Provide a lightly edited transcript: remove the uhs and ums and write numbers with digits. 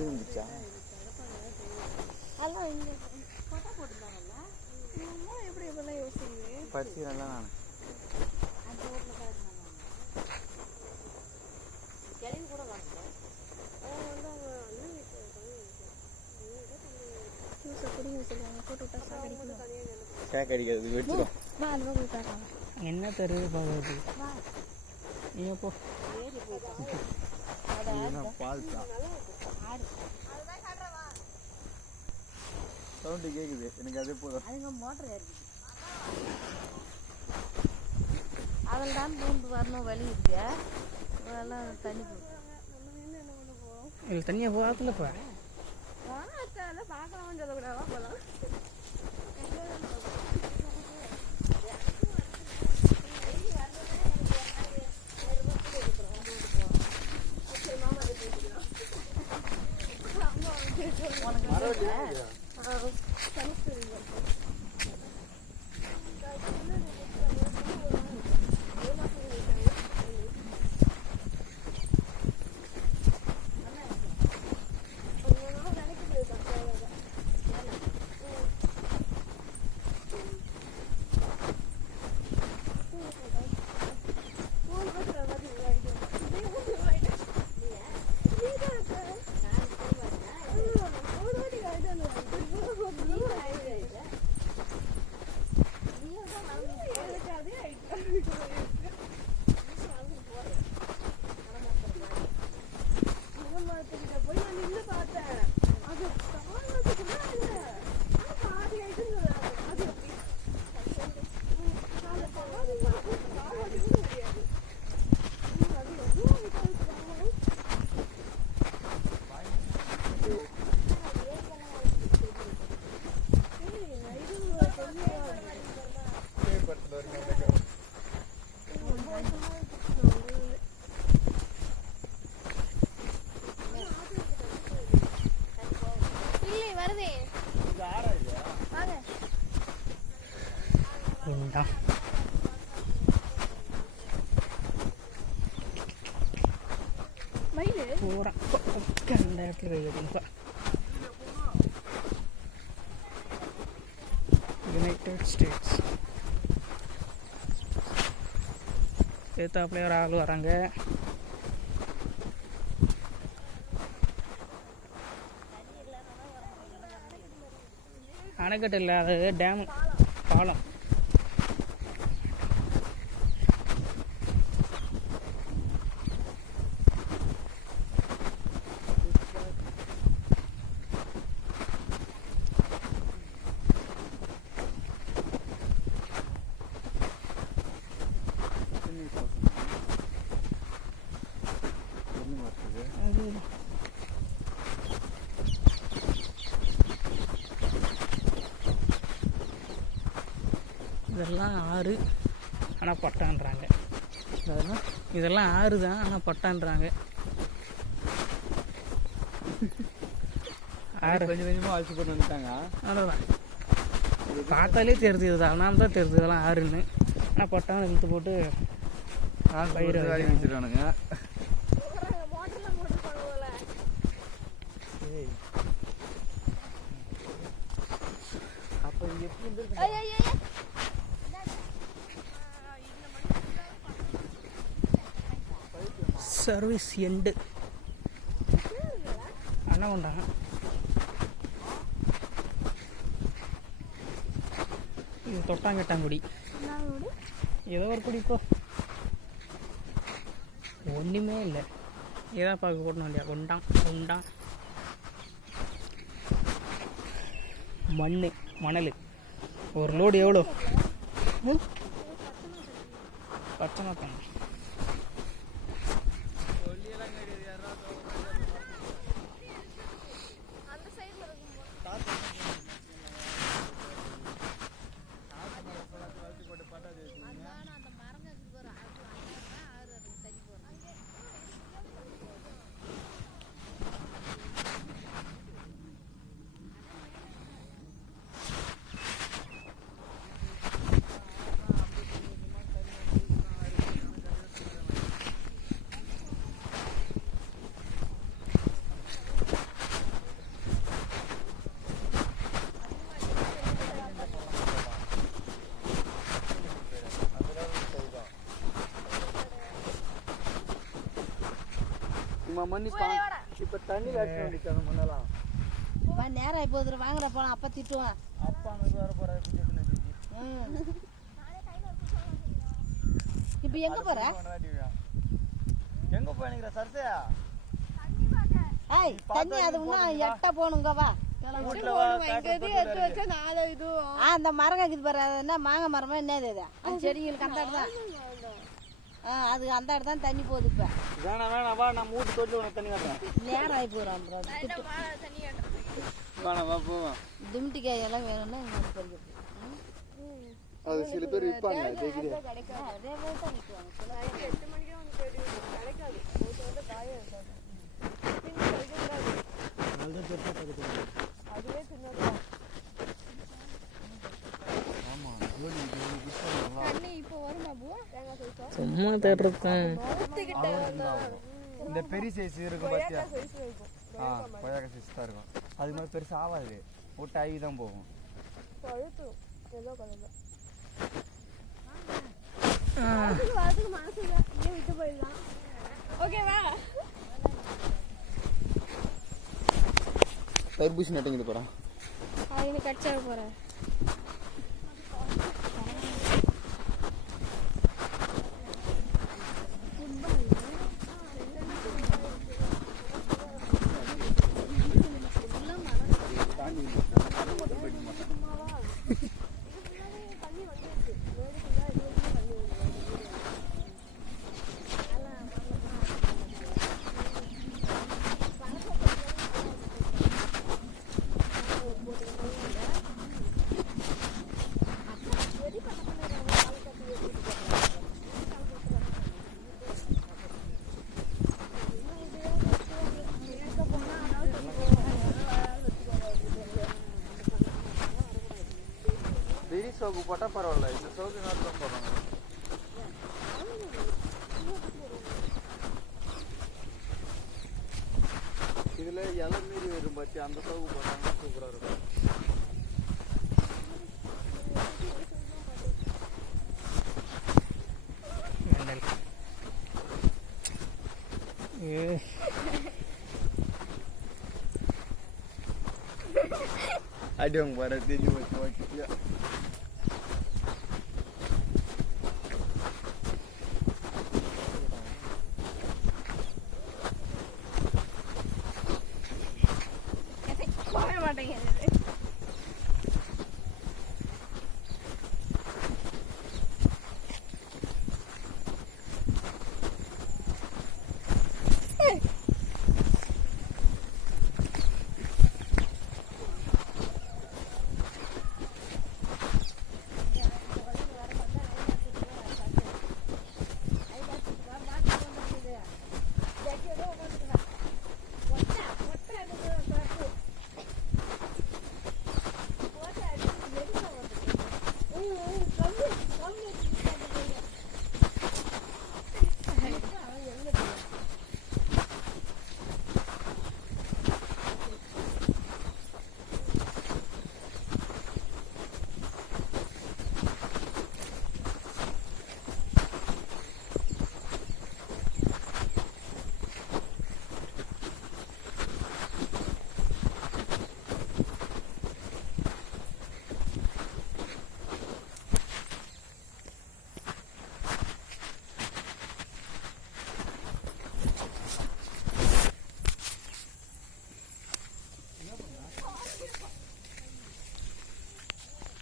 இப்படி வந்துச்சா? பறிச்சு நல்லா நான் ஷேக் அடிக்கிறது வச்சுக்கோ. என்ன தருது பாக்குறது நீங்க போ. சவுண்டு கேக்குது எனக்கு. அதே போதும். அதில் தான் பூந்து வரணும் வழி இருக்கு. அதெல்லாம் தண்ணி இல்லை தண்ணியாக போகாதுல இப்போ பார்க்கலாம் சொல்லக்கூடாதா போகலாம். போகிறேன் அந்த இடத்துல வைக்கிறேன்ப்பா. யுனைடெட் ஸ்டேட்ஸ் ஏத்தாப்புல ஒரு ஆள் வராங்க. அணைக்கட்டு இல்லை, அது டேம் பாலம். இதெல்லாம் ஆறு ஆனால் பட்டான்றாங்க. இதெல்லாம் ஆறு தான் ஆனால் பட்டான்றாங்க. ஆறு கொஞ்சம் கொஞ்சமாக அழைச்சி போட்டு வந்துட்டாங்க. அவ்வளோதான் பார்த்தாலே தெரியுது. இது அதனால தான் தெரியுது இதெல்லாம் ஆறுன்னு. ஆனால் பட்டான்னு இழுத்து போட்டு பயிர் வச்சுருக்கானுங்க. அப்போ எப்படி சர்வீஸ் எண்டு அண்ணா உண்டாங்க. இது தொட்டாங்கட்டாங்குடி ஏதோ ஒரு குடி. இப்போ ஒன்றுமே இல்லை. ஏதா பார்க்க போடணும் இல்லையா? கொண்டான் மணல் ஒரு லோடு எவ்வளோ? பச்சை மாத்தம். சும்மா மன்னிப்பான் இப்போ தண்ணி காய்ச்சி வந்துச்சு அந்த மண்ணெல்லாம் நேரம் இப்போ வாங்குற போலாம் அப்பா திட்டுவான் அப்பா அங்கே வர போகிறாரு இப்போ எங்க போற எங்க போய் நிக்கிற சரசையா ஏய் தண்ணி அது இன்னும் எட்ட போணுங்க வா அந்த மரம் இருக்குது பாரு அது என்ன மாங்காய் மரமா என்னது அது அந்த செடிங்களுக்கு அந்த இடம் தான் அது அந்த இடம் தான் தண்ணி போகுது இப்போ வேணாம் வா நான் மூட்டு தொட்டு உனக்கு தண்ணி காட்டுறேன் நேரம் ஆகி போகிறோம் வேணாம் வா போவோம் தும்டிக்காய் எல்லாம் வேணும்னா இங்கே வந்து பறிக்கிறது அது சில பேர் விற்பாங்க அதே மாதிரி தான் சும்மா தேடுறதுதான் இந்த பெரிய சைஸ் இருக்கும் பாத்தியா கொய்யாக்கா சைஸ் தான் இருக்கும் அது மாதிரி பெருசு ஆகாது விட்டு ஆகி தான் போகும் தர்பூசி நட்டுங்குது போறா கட்சாக போகிறேன் பெரிய சோக்கு போட்டால் பரவாயில்ல இந்த சோக்கு நேரத்தில் போடுறாங்க இதில் இலை மீறி வரும் பற்றி அந்த சோக்கு போட்டாங்கன்னா சூப்பராக இருக்கும் அடி வாங்க பாரு தெரிஞ்சு போச்சு